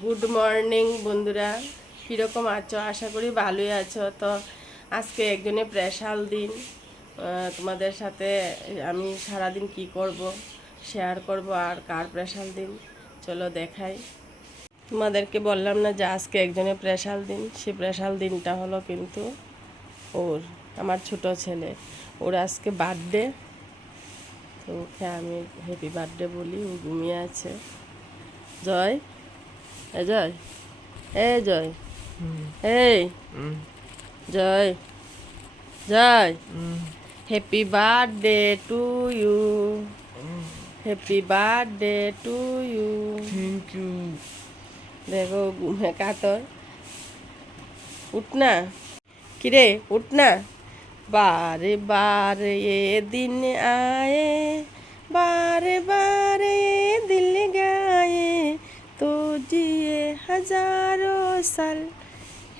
Good morning বন্ধুরা। কীরকম আছো? আশা করি ভালোই আছো। তো আজকে একজনে প্রেশাল দিন। তোমাদের সাথে আমি সারাদিন কি করব শেয়ার করব, আর কার প্রেশাল দিন? চলো দেখাই। তোমাদেরকে বললাম না যে আজকে একজনের প্রেশাল দিন। সে প্রেশাল দিনটা হলো কিন্তু ওর, আমার ছোট ছেলে। ওর আজকে বার্থডে তো ওকে আমি হ্যাপি বার্থডে বলি। ও ঘুমিয়ে আছে। জয়। এ জয়। এ জয়। এই। Joy. Joy. Happy birthday to you happy birthday to you thank you দেখো ঘুমে কাতর। উঠ না। কিরে উঠ না। বারে বারে এ দিন আয়ে বারে বারে হাজারো সাল।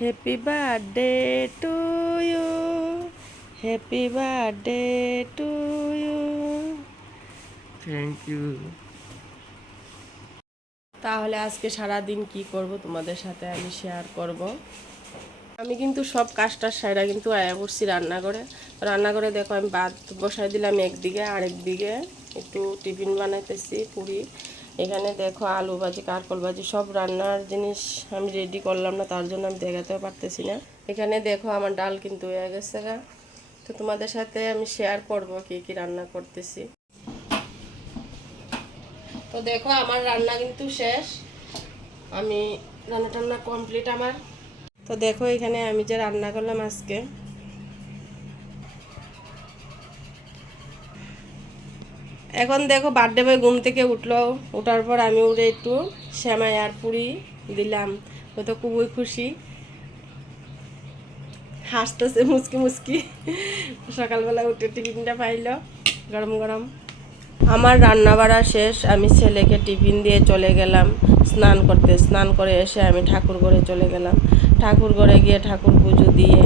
Happy birthday to you happy birthday to you thank you তাহলে আজকে সারা দিন কি করব তোমাদের সাথে আমি শেয়ার করব। আমি কিন্তু সব কাজটা সাইরা কিন্তু আয়া করছি রান্না করে রান্না করে দেখো আমি ভাত বসাই দিলাম একদিকে আরেক দিকে একটু টিফিন বানাইতেছি পুরি। এখানে দেখো আলু ভাজি কারকল ভাজি, সব রান্নার জিনিস আমি রেডি করলাম না, তার জন্য আমি দেখাতেও পারতেছি না। এখানে দেখো আমার ডাল কিন্তু হয়ে গেছে তো তোমাদের সাথে আমি শেয়ার করব কি কি রান্না করতেছি। তো দেখো আমার রান্না কিন্তু শেষ। আমি রান্না টান্না কমপ্লিট আমার। তো দেখো এখানে আমি যে রান্না করলাম আজকে এখন দেখো বার্থডে বয় ঘুম থেকে উঠল। ওঠার পর আমি উঠে একটু শ্যামাই আর পুরি দিলাম। ও তো খুবই খুশি। হাসতেছে মুচকি মুচকি। সকালবেলা উঠে টিফিনটা পাইলো গরম গরম। আমার রান্না বাড়া শেষ, আমি ছেলেকে টিফিন দিয়ে চলে গেলাম স্নান করতে। স্নান করে এসে আমি ঠাকুর ঘরে চলে গেলাম। ঠাকুর ঘরে গিয়ে ঠাকুর পুজো দিয়ে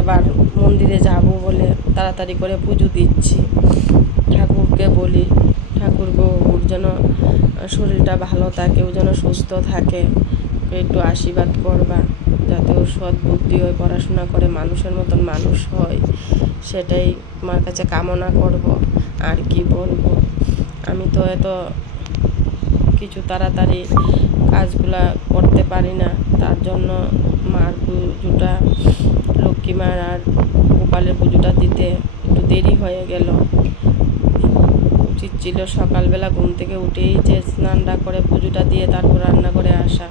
এবার মন্দিরে যাব বলে তাড়াতাড়ি করে পুজো দিচ্ছি। ঠাকুরকে বলি, ঠাকুর গো, ওর যেন শরীরটা ভালো থাকে, ও যেন সুস্থ থাকে, একটু আশীর্বাদ করবা, যাতে ওর সৎ বুদ্ধি হয় পড়াশোনা করে, মানুষের মতন মানুষ হয়। সেটাই তোমার কাছে কামনা করব, আর কি বলব? আমি তো এত কিছু তাড়াতাড়ি কাজগুলা করতে পারি না, তার জন্য মার পুজোটা লক্ষ্মী মার আর গোপালের পুজোটা দিতে একটু দেরি হয়ে গেল। উচিত ছিল সকালবেলা ঘুম থেকে উঠেই যে স্নানটা করে পুজোটা দিয়ে তারপর রান্না করে আসা।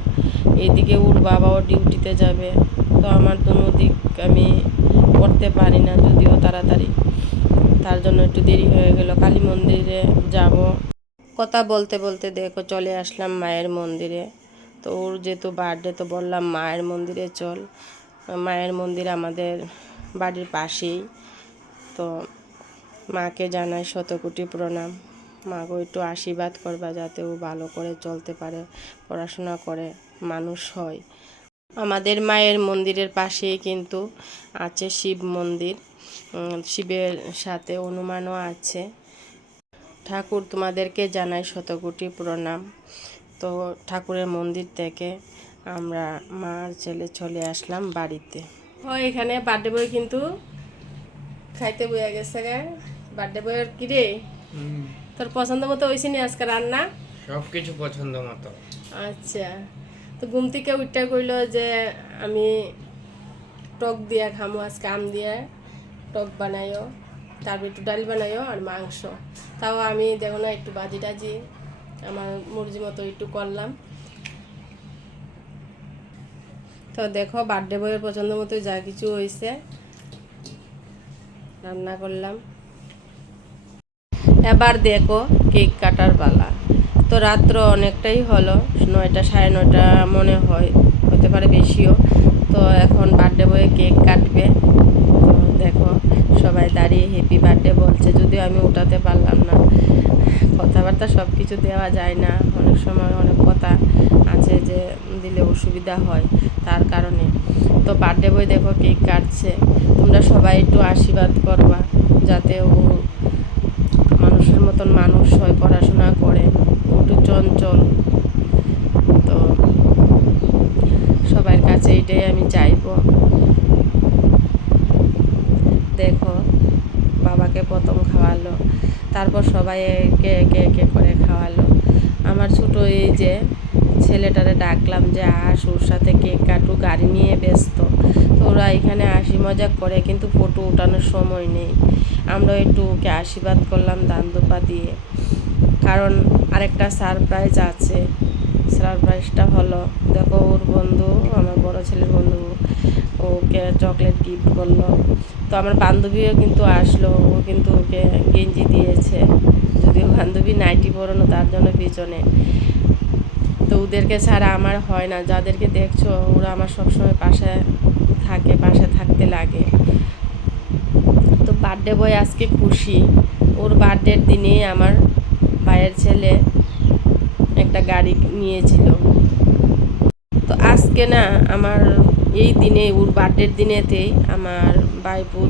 এদিকে ওর বাবাও ডিউটিতে যাবে, তো আমার দুনো দিক আমি করতে পারি না যদিও তাড়াতাড়ি। তার জন্য একটু দেরি হয়ে গেল, কালী মন্দিরে যাব। কথা বলতে বলতে দেখো চলে আসলাম মায়ের মন্দিরে। তো ওর যেহেতু বার্থডে তো বললাম মায়ের মন্দিরে চল। মায়ের মন্দির আমাদের বাড়ির পাশেই। তো মাকে জানাই শতকোটি প্রণাম। মাকে একটু আশীর্বাদ করবা যাতে ও ভালো করে চলতে পারে, পড়াশোনা করে, মানুষ হয়। আমাদের মায়ের মন্দিরের পাশেই কিন্তু আছে শিব মন্দির। শিবের সাথে অনুমানও আছে। ঠাকুর তোমাদেরকে জানাই শতকোটি প্রণাম। তো ঠাকুরের মন্দির থেকে আমরা মার ছেলে চলে আসলাম বাড়িতে। এখানে বার্থডে বই কিন্তু খাইতে বইয়া গেছে গে। বার্থডে বইয়ের কি রে? তোর পছন্দ মতো হয়েছে নি আজকে রান্না? সব কিছু পছন্দ মতো। আচ্ছা। তো ঘুম থেকে উঠতে কইল যে আমি টক দিয়া খামো আজকে আম দিয়ে। টক বানাইও তারপর একটু ডাল বানাইও আর মাংস। তাও আমি দেখো না একটু বাজি টাজি আমার মর্জি মতো একটু করলাম। তো দেখো বার্থডে বয়ের পছন্দ মতো যা কিছু হয়েছে রান্না করলাম। এবার দেখো কেক কাটার বালা তো রাত্র অনেকটাই হলো, নয়টা সাড়ে নয়টা মনে হয়, হতে পারে বেশিও। তো এখন বার্থডে বয়ে কেক কাটবে। দেখো, সবাই দাঁড়িয়ে হ্যাপি বার্থডে বলছে, যদিও আমি উঠাতে পারলাম না। কথাবার্তা সব কিছু দেওয়া যায় না। অনেক সময় অনেক কথা আছে যে দিলে অসুবিধা হয় তার কারণে। তো বার্থডে বই দেখো কেক কাটছে। তোমরা সবাই একটু আশীর্বাদ করবা, যাতে ও মানুষের মতন মানুষ হয়, পড়াশোনা করে, একটু চঞ্চল। তো সবার কাছে এটাই আমি চাইব দেখো বাবাকে প্রথম খাওয়ালো। তারপর সবাই একে একে একে করে খাওয়ালো। আমার ছোট এই যে ছেলেটারে ডাকলাম যে, আস, ওর সাথে কেক কাটু গাড়ি নিয়ে ব্যস্ত। তো ওরা এখানে হাসি মজা করে, কিন্তু ফটো ওঠানোর সময় নেই। আমরা একটু ওকে আশীর্বাদ করলাম দান দোপা দিয়ে। কারণ আরেকটা সারপ্রাইজ আছে। সারপ্রাইজটা হলো, দেখো ওর বন্ধু, আমার বড় ছেলের বন্ধু, ওকে চকলেট গিফট করল। তো আমার বান্ধবীও কিন্তু আসলো, ও কিন্তু ওকে গেঞ্জি দিয়েছে। যদিও বান্ধবী নাইটি পরানো, তার জন্য পিছনে। তো ওদেরকে ছাড়া আমার হয় না। যাদেরকে দেখছ, ওরা আমার সবসময় পাশে থাকে, পাশে থাকতে লাগে। তো বার্থডে বয় আজকে খুশি। ওর বার্থডের দিনেই আমার ভাইয়ের ছেলে একটা গাড়ি নিয়েছিল। তো আজকে না, আমার এই দিনে, ওর বার্থডের দিনেতেই আমার বাইপুর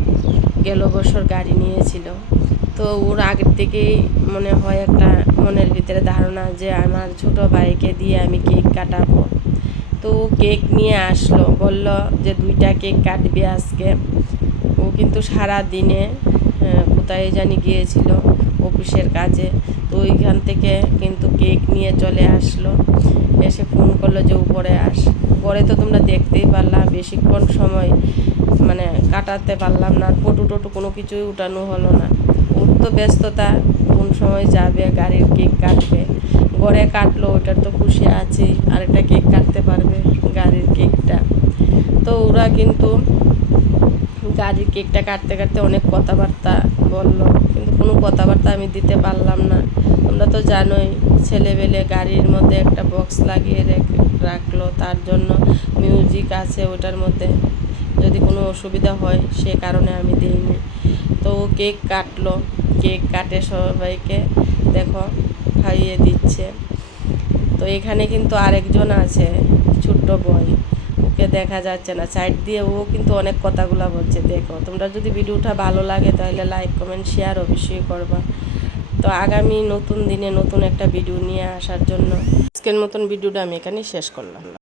গেল বছর গাড়ি নিয়েছিল। তো ওর আগের থেকেই মনে হয় একটা মনের ভিতরে ধারণা যে আমার ছোট ভাইকে দিয়ে আমি কেক কাটাবো। তো ও কেক নিয়ে আসলো, বলল যে দুইটা কেক কাটবে আজকে। ও কিন্তু সারা দিনে কোথায় জানি গিয়েছিল অফিসের কাজে। তো ওইখান থেকে কিন্তু কেক নিয়ে চলে আসলো। এসে ফোন করল যে উপরে আস। পরে তো তোমরা দেখতেই পারলা, বেশিক্ষণ সময় মানে কাটাতে পারলাম না ফটো টটো কোনো কিছুই উঠানো হলো না। ওর তো ব্যস্ততা, কোন সময় যাবে, গাড়ির কেক কাটবে। গড়ে কাটলো, ওটার তো খুশি আছেই আরেকটা কেক কাটতে পারবে গাড়ির কেকটা। তো ওরা কিন্তু গাড়ির কেকটা কাটতে কাটতে অনেক কথাবার্তা বলল, কিন্তু কোনো কথাবার্তা আমি দিতে পারলাম না। তোমরা তো জানোই, ছেলেবেলে গাড়ির মধ্যে একটা বক্স লাগিয়ে রেখে, রাখল, তার জন্য মিউজিক আছে ওটার মধ্যে। যদি কোনো অসুবিধা হয়, সে কারণে আমি দিইনি। তো ও কেক কাটলো। কেক কাটে সবাইকে। দেখো, খাইয়ে দিচ্ছে। তো এখানে কিন্তু আরেকজন আছে, ছোট্ট বই ওকে দেখা যাচ্ছে না। সাইড দিয়ে ও কিন্তু অনেক কথাগুলো বলছে। দেখো, তোমরা যদি ভিডিওটা ভালো লাগে তাহলে লাইক কমেন্ট শেয়ার অবশ্যই করবা। তো আগামী নতুন দিনে নতুন একটা ভিডিও নিয়ে আসার জন্য। আজকের মতন ভিডিওটা আমি এখানে শেষ করলাম।